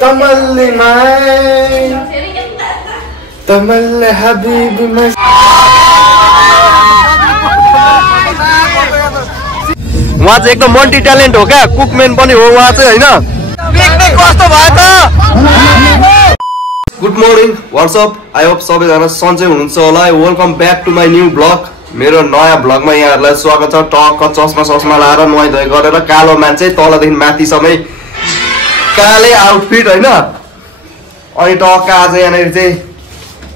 तमल्ली हबीबी उहाँ चाहिँ एकदम मल्टी ट्यालेन्ट हो क्या, कुकम्यान पनि हो उहाँ चाहिँ होइन। पिकनिक कस्तो भयो त? Good morning, what's up, I hope सबैजना सन्चै हुनुहुन्छ होला। Welcome back to my new blog. मेरो नयाँ ब्लगमा यहाँहरूलाई स्वागत छ। टक्क चस्मा लाएर नुहाइधुवाइ गरेर कालो मान्छे तलदेखि माथिसम्मै काले आउटफिट होइन। अनि टक्क आज यहाँनिर चाहिँ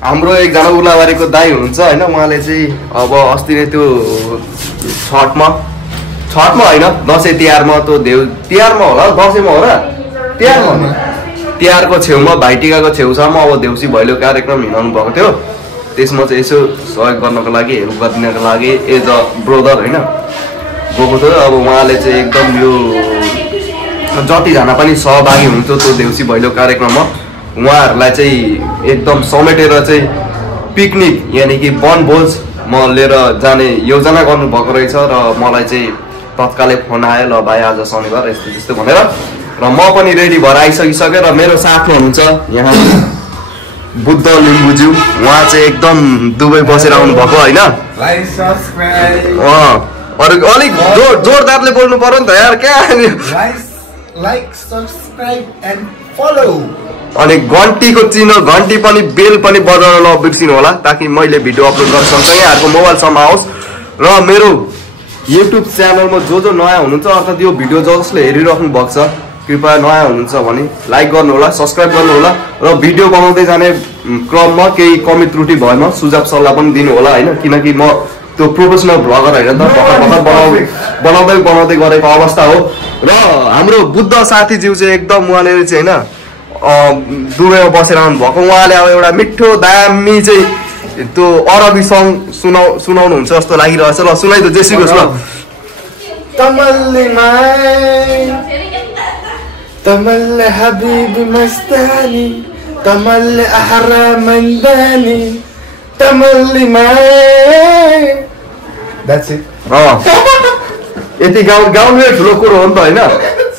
हाम्रो एकजना उर्लाबारीको दाइ हुनुहुन्छ होइन। उहाँले चाहिँ अब अस्ति नै त्यो छठमा होइन, दसैँ तिहारमा त्यो तिहारमा होला, दसैँमा हो र तिहारमा, तिहारको छेउमा भाइटिकाको छेउछाउमा अब देउसी भैलो कार्यक्रम हिँडाउनु भएको थियो। त्यसमा चाहिँ यसो सहयोग गर्नको लागि, हेल्प गरिदिनको लागि एज अ ब्रदर होइन गएको थियो। अब उहाँले चाहिँ एकदम यो जतिजना पनि सहभागी हुनुहुन्छ त्यो देउसी भैलो कार्यक्रममा उहाँहरूलाई चाहिँ एकदम समेटेर चाहिँ पिकनिक यानि कि वनभोजमा लिएर जाने योजना गर्नुभएको रहेछ। र मलाई चाहिँ तत्कालै फोन आयो, ल भाइ आज शनिबार यस्तो त्यस्तो भनेर। र म पनि रेडी भएर आइसकिसकेँ। र मेरो साथमा हुनुहुन्छ यहाँ बुद्ध लिम्बुज्यू, उहाँ चाहिँ एकदम दुबई बसेर आउनुभएको होइन। अलिक जोरदारले बोल्नु पर्यो नि त यार, क्या लाइक सब्सक्राइब एन्ड फलो। अनि घन्टीको चिन्ह, घन्टी पनि बेल पनि बजाउन नबिर्सिनु होला, ताकि मैले भिडियो अपलोड गर्न सक्छु यहाँहरूको मोबाइलसम्म आओस्। र मेरो युट्युब च्यानलमा जो नयाँ हुनुहुन्छ अर्थात् यो भिडियो जसले हेरिराख्नु भएको छ कृपया नयाँ हुनुहुन्छ भने लाइक गर्नुहोला, सब्सक्राइब गर्नुहोला। र भिडियो बनाउँदै जाने क्रममा केही कमी त्रुटि भएमा सुझाव सल्लाह पनि दिनु होला होइन। किनकि म त्यो प्रोफेसनल भ्लगर होइन त, बनाउँदै गरेको अवस्था हो। र हाम्रो बुद्ध साथीज्यू चाहिँ एकदम उहाँले चाहिँ होइन दुबईमा बसेर आउनु भएको। उहाँले अब एउटा मिठो दामी चाहिँ त्यो अरबी सङ सुनाउनुहुन्छ जस्तो लागिरहेछ। ल सुनाइदियो जेसीको ल। तमल्ली हबीबी मस्तानी, तमल्ली अहरा मंदानी, तमल्ली That's it. यति गाउने ठुलो कुरो हो नि त होइन।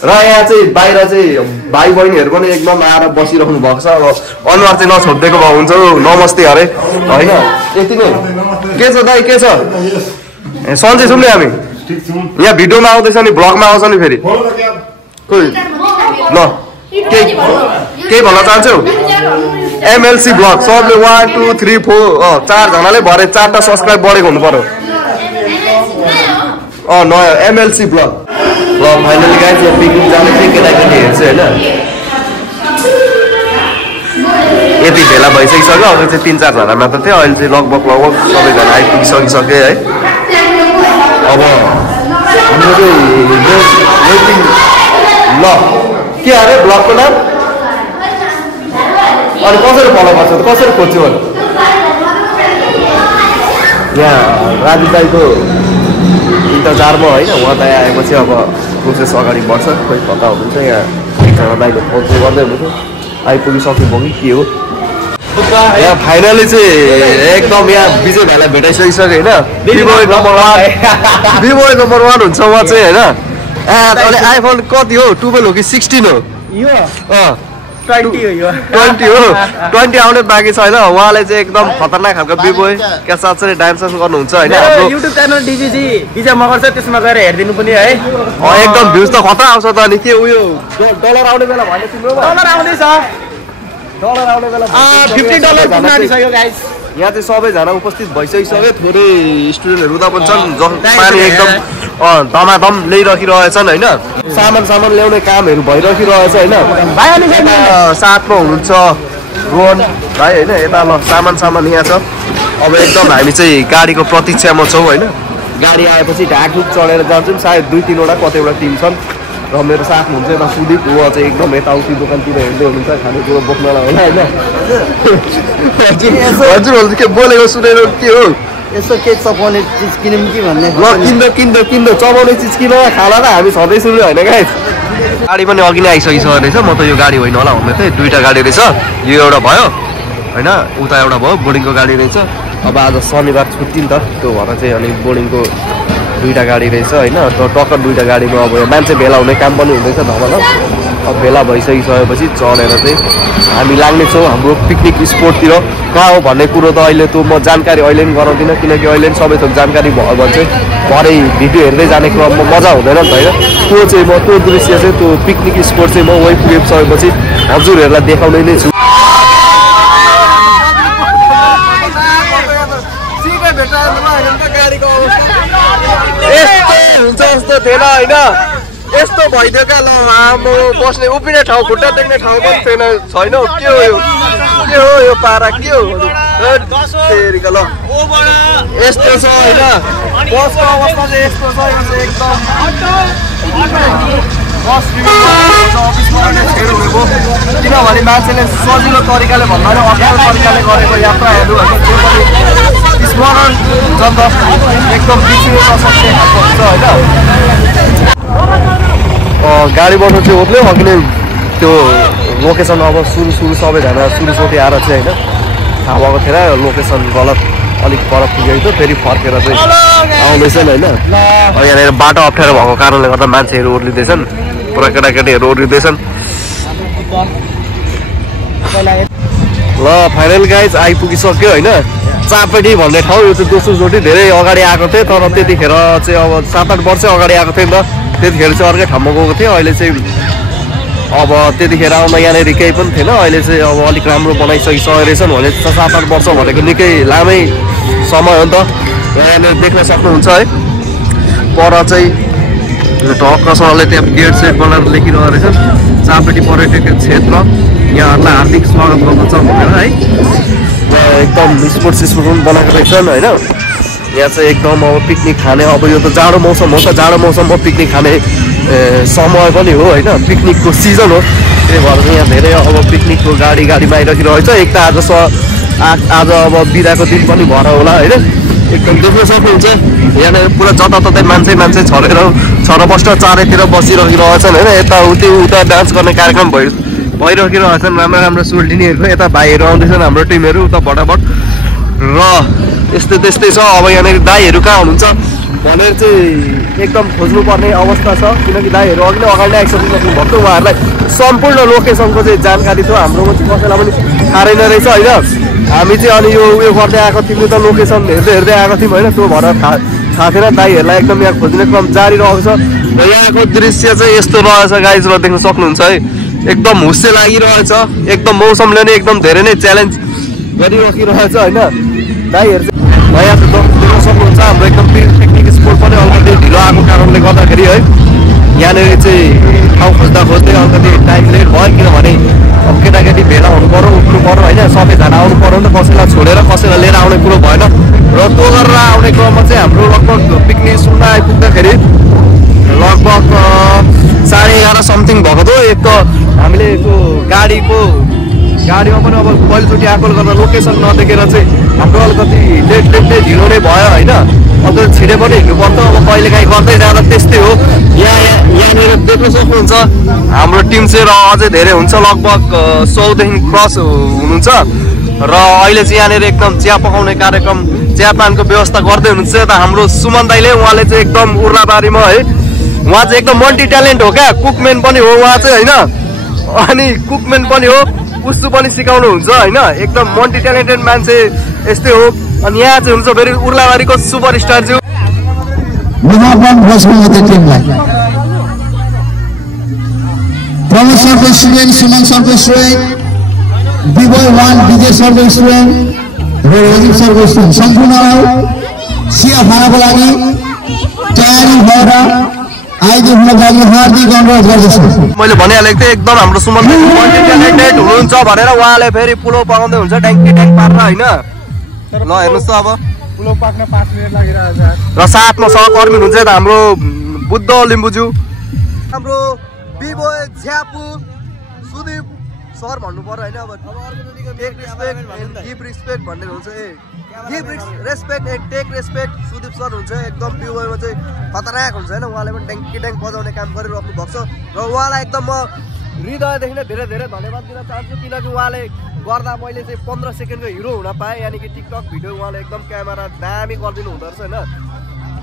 र यहाँ चाहिँ बाहिर चाहिँ भाइ बहिनीहरू पनि एकदम आएर बसिराख्नु भएको छ। अब अनुहार चाहिँ नछोडिदिएको भए हुन्छ, नमस्ते अरे होइन। यति नै के छ दाइ, के छ सन्चै छौँ नि हामी। यहाँ भिडियोमा आउँदैछ नि, ब्लगमा आउँछ नि फेरि। ल केही भन्न चाहन्छौ? एमएलसी ब्लग सबले 1 2 3 4 चारजनाले भरे 4टा सब्सक्राइब बढेको हुनु पर्यो। नयाँ एमएलसी ब्लग। ल फाइनली गाइज म पिकनिक जाने थिएँ, केटाकेटी हेर्छु होइन। यति भेला भइसकिसक्यो, अझै चाहिँ 3-4जना मात्र थियो। अहिले चाहिँ लगभग सबैजना आइपुगिसकिसके है। अब हाम्रो चाहिँ ल के अरे ब्लगको नाम अनि कसरी फलो गर्छ त, कसरी खोज्छु भने यहाँ राजु दाइको इन्तजारमा होइन। उहाँ दाइ आएपछि अब प्रोसेस अगाडि बढ्छ। खोइ कता हुनुहुन्छ, यहाँ एकजना दाइको खोज्नु गर्दै हुनुहुन्छ। आइपुगिसक्नुभयो कि के हो। यहाँ फाइनली चाहिँ एकदम यहाँ विजय भाइलाई भेटाइसकिसक्यो होइन। बिबोय नम्बर 1 हुन्छ उहाँ चाहिँ होइन। अहिले आइफोन कति हो, 12 हो कि 16 हो? 20 हो। 20 आउने बाँकी छ होइन। उहाँले चाहिँ एकदम खतरनाक खालको बिबोय क्या साथै डान्स गर्नुहुन्छ होइन। युट्युब च्यानल डिभिजी विजय मगर छ, त्यसमा गएर हेरिदिनु पनि है। एकदम भ्युज त खतरा आउँछ त। अनि के उयो डलर आउने बेला भने तिम्रो डलर आउँदैछ, डलर आउने बेला $50 पुग्न आँटिसक्यो गाइस। यहाँ चाहिँ सबैजना उपस्थित भइसकिसक्यो। थोरै स्टुडेन्टहरू उता पनि छन् पानी एकदम धमाधम ल्याइराखिरहेछन् होइन। सामान ल्याउने कामहरू भइराखिरहेछ होइन। साथमा हुनुहुन्छ रोहन भाइ होइन। यता ल सामान यहाँ छ। अब एकदम हामी चाहिँ गाडीको प्रतीक्षामा छौँ होइन। गाडी आएपछि ढाकढुक चढेर जान्छौँ। सायद 2-3वटा कतैवटा टिम छन्। र मेरो साथमा हुन्छ यता सुदीप, उहाँ चाहिँ एकदम यताउति दोकानतिर हेर्दै हुनुहुन्छ, खानेकुरो बोक्नलाई होला होइन। हजुर के बोलेको सुनेर के हो? यसो के चपाउने चिज किनौँ कि भन्ने। ल किन्द चबाउने चिज किन, खाना त हामी सधैँ सुन्ने होइन गाइस। गाडी पनि अघि नै आइसकिसकेको रहेछ। म त यो गाडी होइन होला भन्दै थिएँ। 2टा गाडी रहेछ, यो एउटा भयो होइन, उता एउटा भयो, बोर्डिङको गाडी रहेछ। अब आज शनिबार छुट्टी नि त, त्यो भएर चाहिँ अनि बोर्डिङको 2टा गाडी रहेछ होइन। टक्क 2टा गाडीमा अब मान्छे भेला हुने काम पनि हुँदैछ धमाधम। भेला भइसकिसकेपछि चढेर चाहिँ हामी लाग्नेछौँ हाम्रो पिकनिक स्पोटतिर। कहाँ हो भन्ने कुरो त अहिले त म जानकारी अहिले पनि गराउँदिनँ, किनकि अहिले पनि सबै थोक जानकारी भयो भने चाहिँ भरे भिडियो हेर्दै जाने क्रममा मजा हुँदैन नि त होइन। त्यो चाहिँ म त्यो दृश्य चाहिँ त्यो पिकनिक स्पोट चाहिँ म वही पुगिसकेपछि हजुरहरूलाई देखाउने नै छु। हुन्छ जस्तो थिएन होइन, यस्तो भइदियो क्या ल आमा बस्ने उभिने ठाउँ खुट्टा देख्ने ठाउँ पनि छैन छैन के हो यो पारा के हो तेरिका ल यस्तो छ होइन। बसको अवस्था चाहिँ यस्तो छ, यो चाहिँ एकदम बस किनभने मान्छेले सजिलो तरिकाले भन्दा पनि अप्ठ्यारो तरिकाले गरेको यात्राहरू स्मरण जन्त एकदम बिर्सिनु नसक्ने खालको हुन्छ होइन। गाडीबाट चाहिँ ओर्ल्यो अघि नै त्यो लोकेसन अब सुरु सबैजना सुरुचोटि आएर चाहिँ होइन थाहा भएको थिएन लोकेसन गलत अलिक पर पुगेको थियो, फेरि फर्केर चाहिँ आउँदैछन् होइन। यहाँनिर बाटो अप्ठ्यारो भएको कारणले गर्दा मान्छेहरू ओर्लिँदैछन्, पुरा केटाकेटीहरू ओर्लिँदैछन्। ल फाइनल गाइज आइपुगिसक्यो होइन। चापेटी भन्ने ठाउँ यो चाहिँ दोस्रोचोटि धेरै अगाडि आएको थिएँ, तर त्यतिखेर चाहिँ अब 7-8 वर्ष अगाडि आएको थिएँ नि त, त्यतिखेर चाहिँ अर्कै ठाउँमा गएको थिएँ। अहिले चाहिँ अब त्यतिखेर आउन यहाँनिर केही पनि थिएन, अहिले चाहिँ अब अलिक राम्रो बनाइसकिसकेको रहेछन् भने 7-8 वर्ष भनेको निकै लामै समय हो नि त। यहाँनिर देख्न सक्नुहुन्छ है पर चाहिँ टक्कसँगले त्यहाँ गेट सेट बनाएर लेखिरहेको रहेछ चापेटी पर्यटकीय क्षेत्र यहाँहरूलाई हार्दिक स्वागत गर्दछ भनेर है। एकदम स्पोर्ट्स पनि बनाएको रहेछन् होइन। यहाँ चाहिँ एकदम अब पिकनिक खाने, अब यो त जाडो मौसम हो त, जाडो मौसममा पिकनिक खाने समय पनि हो होइन, पिकनिकको सिजन हो। त्यही भएर चाहिँ यहाँ धेरै अब पिकनिकको गाडीमा आइराखिरहेको छ। एक त आज अब बिदाको दिन पनि भएर होला होइन। एकदम देख्न सक्नुहुन्छ यहाँनिर पुरा जताततै मान्छे छरपष्ट चारैतिर बसिरहिरहेछन् होइन। उता डान्स गर्ने कार्यक्रम भइरहिरहेछन्, राम्रो सोल्टिनीहरूको यता भाइहरू आउँदैछन् हाम्रो टिमहरू उता भटाभट र त्यस्तै छ। अब यहाँनिर दाईहरू कहाँ हुनुहुन्छ भनेर चाहिँ एकदम खोज्नुपर्ने अवस्था छ, किनकि दाईहरू अघि नै अगाडि आइसक्नु भएको उहाँहरूलाई सम्पूर्ण लोकेसनको चाहिँ जानकारी थियो, हाम्रोमा चाहिँ कसैलाई पनि थाहा रहेन रहेछ होइन। हामी चाहिँ अनि यो उयो गर्दै आएको थियौँ त लोकेसन हेर्दै आएको थियौँ होइन, त्यो भएर थाहा थिएन। दाईहरूलाई एकदम यहाँ खोज्ने क्रम जारी रहेको छ र यहाँको दृश्य चाहिँ यस्तो रहेछ गाइज र देख्न सक्नुहुन्छ है। एकदम हुस्से लागिरहेछ, एकदम मौसमले नै एकदम धेरै नै च्यालेन्ज गरिराखिरहेछ होइन। दाईहरू चाहिँ यहाँ देख्न सक्नुहुन्छ हाम्रो एकदम पिकनिक स्पोट पनि अलिकति ढिलो आएको कारणले गर्दाखेरि है यहाँनिर चाहिँ ठाउँ खोज्दै अलिकति टाइम लेट भयो, किनभने अब केटाकेटी भेला हुनु पऱ्यो उठ्नु पऱ्यो होइन, सबैजना आउनु पऱ्यो नि त, कसैलाई छोडेर कसैलाई लिएर आउने कुरो भएन र त्यो गरेर आउने क्रममा चाहिँ हाम्रो लगभग पिकनिक सुन्न आइपुग्दाखेरि लगभग 11:30 समथिङ भएको थियो। एक त हामीले त्यो गाडीमा पनि अब पहिलोचोटि आएकोले गर्दा लोकेसन नदेखेर चाहिँ हाम्रो अलिकति लेट नै ढिलो नै भयो होइन। अब छिटै पनि हिँड्नुपर्छ, अब कहिलेकाहीँ गर्दै जाँदा त्यस्तै हो। यहाँनिर देख्न सक्नुहुन्छ हाम्रो टिम चाहिँ र अझै धेरै हुन्छ, लगभग 100देखि क्रस हुनुहुन्छ र अहिले चाहिँ यहाँनिर एकदम चिया पकाउने कार्यक्रम चियापानको व्यवस्था गर्दै हुनुहुन्छ यता हाम्रो सुमन दाइले। उहाँले चाहिँ एकदम उर्लाबारीमा है, उहाँ चाहिँ एकदम मल्टी ट्यालेन्ट हो क्या, कुकम्यान पनि हो उहाँ चाहिँ होइन, अनि कुकम्यान पनि हो, पुस्तु पनि सिकाउनुहुन्छ होइन। एकदम मल्टी ट्यालेन्टेड मान्छे यस्तै हो। अनि यहाँ चाहिँ हुन्छ फेरि उर्लाबारीको सुपरस्टार चाहिँ प्रमोद सरको स्टुडेन्ट, सुमन सरको स्टुडेन्ट, बिबोय 1 विजय सरको स्टुडेन्ट र रोजित सरको स्टुडेन्ट सम्पूर्णलाई चिया खानको लागि तयारी भएर आइदिनुको लागि हार्दिक अनुरोध गर्दछु। मैले भनिहालेको थिएँ एकदम हाम्रो सुमन मल्टी ट्यालेन्टेड हुनुहुन्छ भनेर, उहाँले फेरि पुलाउ पकाउँदै हुन्छ ट्याङ्की पारेर होइन। ल हेर्नुहोस् त अब पुलाउ पाक्न 5 मिनट लागिरहेछ र साथमा सहकर्मी हुनुहुन्छ यता हाम्रो बुद्ध लिम्बुज्यू, हाम्रो बिबोय झ्यापु सुदीप सर भन्नु पर्यो होइन। अब गिभ रिस्पेक्ट भन्ने हुन्छ, give respect and take respect Sudeep sir हुन्छ एकदम बिबोयमा चाहिँ खतरनाक हुन्छ होइन। उहाँले पनि ट्याङ्क बजाउने काम गरिराख्नु भएको छ र उहाँलाई एकदम म हृदयदेखि नै धेरै धन्यवाद दिन चाहन्छु, किनकि उहाँले गर्दा मैले चाहिँ 15 सेकेन्डको हिरो हुन पाएँ, यानि कि टिकटक भिडियो उहाँले एकदम क्यामेरा दामी गरिदिनु हुँदो रहेछ होइन,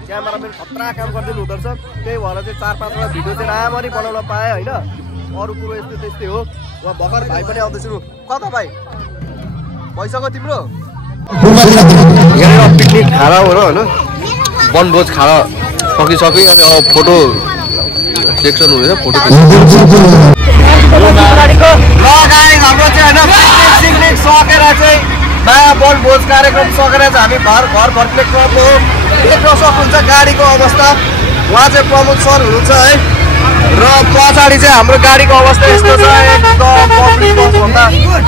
क्यामेरा पनि खतरा काम गरिदिनु हुँदो रहेछ। त्यही भएर चाहिँ 4-5 वटा भिडियो चाहिँ राम्ररी बनाउन पाएँ होइन। अरू कुरो यस्तो त्यस्तै हो। उहाँ भर्खर भाइ पनि आउँदैछु। कता भाइ भइसक्यो तिम्रो यहाँनिर पिकनिक खाना हो र होइन वनभोज खाना सकिसक्यो। अनि अब फोटो सेक्सन हुँदैछ फोटो हाम्रो चाहिँ होइन पिकनिक सकेर चाहिँ नयाँ वनभोज कार्यक्रम सकेर चाहिँ हामी घर फर्किने क्रम हो। देख्न सक्नुहुन्छ गाडीको अवस्था। उहाँ चाहिँ प्रमोद सर हुनुहुन्छ है र पछाडि चाहिँ हाम्रो गाडीको अवस्था यस्तो छ एकदम पब्लिक बसभन्दा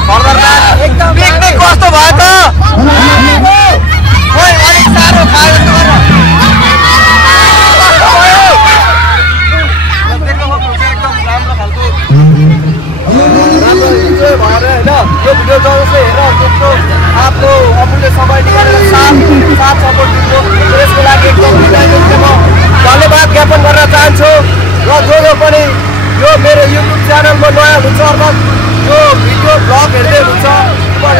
खतरनाक। पिकनिक कस्तो भयो त खोइ अलिक साह्रो खायो जस्तो गरेर देख्न सक्नुहुन्छ एकदम राम्रो खालको राम्रो इन्जोय भएर होइन यो भिडियो जसले हेरेर त्यस्तो आफ्नो अमूल्य समय निकालेर साथ सपोर्ट दिनु त्यसको लागि एकदम म धन्यवाद ज्ञापन गर्न चाहन्छु। र जो पनि यो मेरो युट्युब च्यानलमा नयाँ हुन्छ अर्थात् यो भिडियो ब्लग हेर्दै हुन्छ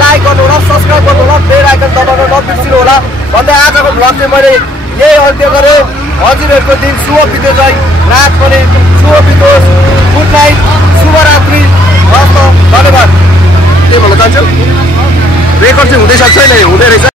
लाइक गर्नु होला सब्सक्राइब गर्नु होला बेल आइकन दबाउन नबिर्सिनु होला भन्दै आजको ब्लग चाहिँ मैले यही अन्त्य गरेँ। हजुरहरूको दिन शुभ बितोस् है रात पनि शुभ बितोस्। गुड नाइट शुभरात्रि हस्त धन्यवाद। के भन्न चाहन्छु रेकर्ड चाहिँ हुँदैछ छैन हुँदै रहेछ।